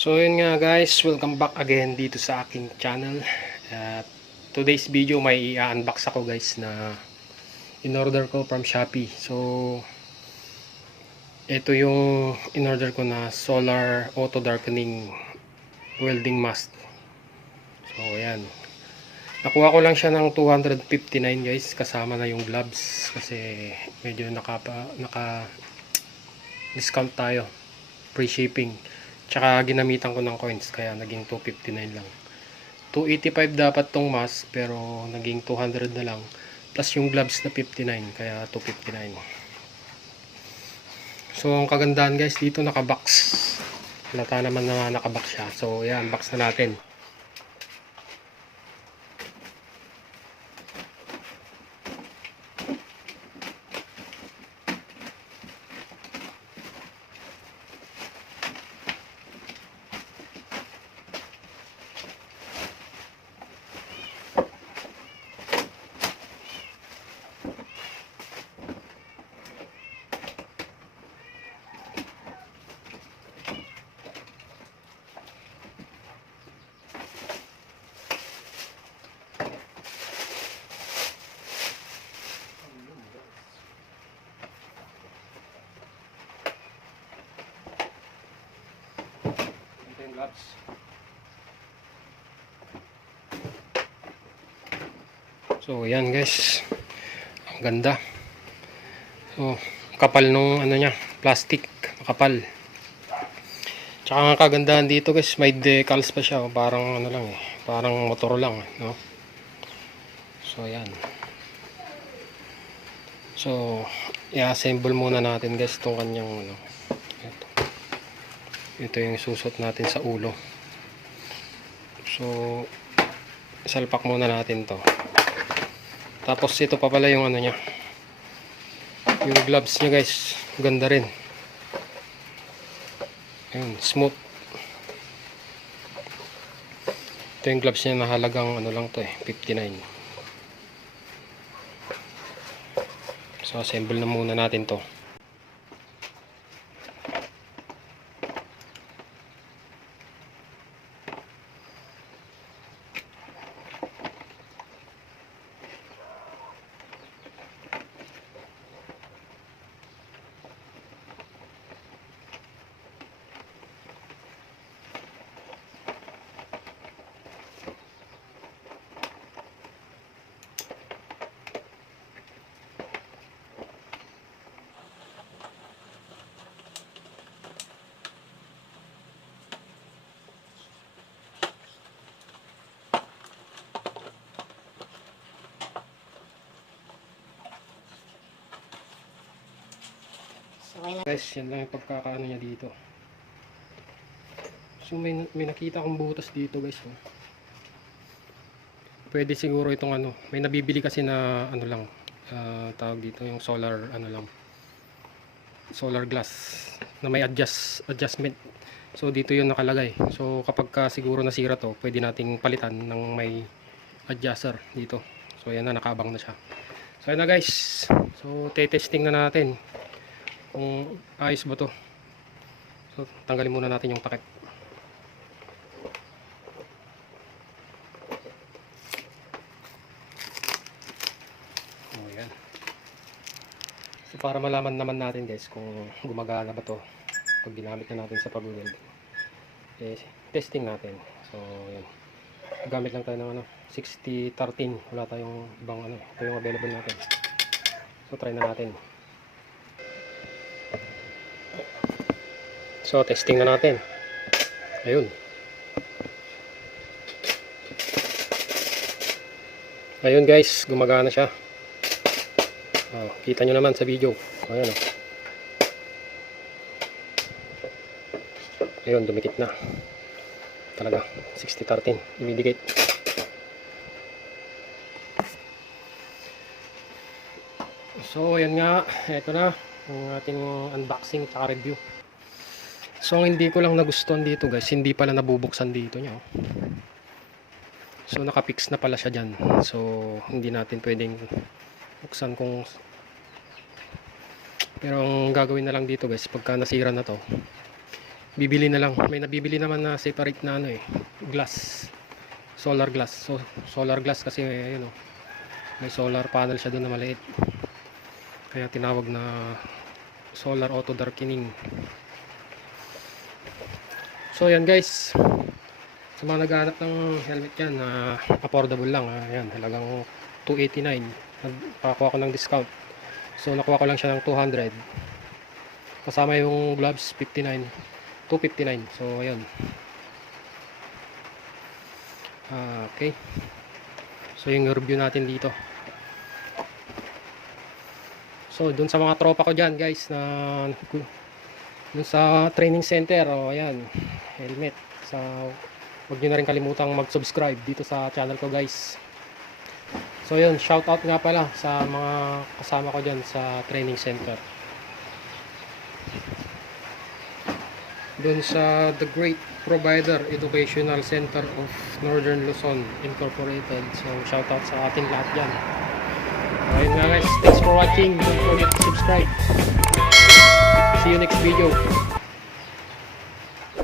So yun nga guys, welcome back again dito sa aking channel. At today's video may i-unbox ako guys na in-order ko from Shopee. So ito yung in-order ko na solar auto darkening welding mask. So ayan. Nakuha ko lang siya ng 259 guys, kasama na yung gloves kasi medyo naka discount tayo, free shipping. Tsaka ginamitan ko ng coins kaya naging 259 lang. 285 dapat tong mask pero naging 200 na lang. Plus yung gloves na 59 kaya 259. So ang kagandahan guys, dito naka-box. Halata naman na naka-box siya. So ayan, unbox na natin. Gloves. So yan guys, ang ganda. So kapal nung ano niya, plastic, kapal. Tsaka ang kagandahan dito guys, may decals pa siya, parang ano lang parang motor lang no. So yan. So i-assemble muna natin guys tong kanyang ano. Ito yung susot natin sa ulo. So salpak muna natin to. Tapos ito pa pala yung ano niya, yung gloves niya guys, ganda rin. Ayun, smooth. Ito yung gloves niya na halagang ano lang to 59. So assemble na muna natin to. Guys, yan lang yung pagkakaano niya dito. So may nakita akong butas dito guys. Pwede siguro itong ano, may nabibili kasi na ano lang, tawag dito yung solar ano lang, solar glass na may adjustment. So dito yung nakalagay. So kapag ka siguro nasira to, pwede nating palitan ng may adjuster dito. So ayan na, nakaabang na siya. So ayan na guys. So te-testing na natin kung ayos ba to. So tanggalin muna natin yung takip. Oh, yan. So para malaman naman natin guys kung gumagana ba to pag ginamit na natin sa pag-weld, testing natin. So yan, gamit lang tayo ng ano, 60-13. Wala tayong ibang ano, ito yung available natin. So try na natin. So testing na natin. Ayun. Ayun guys, gumagana siya. Oh, kita nyo naman sa video. Ayun. Ayun, dumikit na. Talaga, 60-13. Imidicate. So ayan nga, ito na ang ating unboxing at review. So ang hindi ko lang nagustuhan dito guys, hindi pala nabubuksan dito niya. So nakapix na pala siya dyan. So hindi natin pwedeng buksan kung Pero ang gagawin na lang dito guys, pagka nasira na to, bibili na lang. May nabibili naman na separate na ano eh, glass, solar glass. So solar glass kasi ayun oh, may solar panel siya doon na maliit, kaya tinawag na solar auto darkening. So yan guys, sa mga naghahanap ng helmet yan na affordable lang, ayan, halagang 289. Nakakuha ko ng discount, so nakuha ko lang siya ng 200 kasama yung gloves, 59, 259. So ayun, okay, so yung review natin dito. So dun sa mga tropa ko dyan guys na dun sa training center, ayan, helmet. So huwag nyo na rin kalimutang mag-subscribe dito sa channel ko guys. So yun, shout out nga pala sa mga kasama ko dyan sa training center, dun sa The Great Provider Educational Center of Northern Luzon Incorporated. So shout out sa ating lahat dyan. Ayun nga guys, thanks for watching, don't forget to subscribe. See you next video.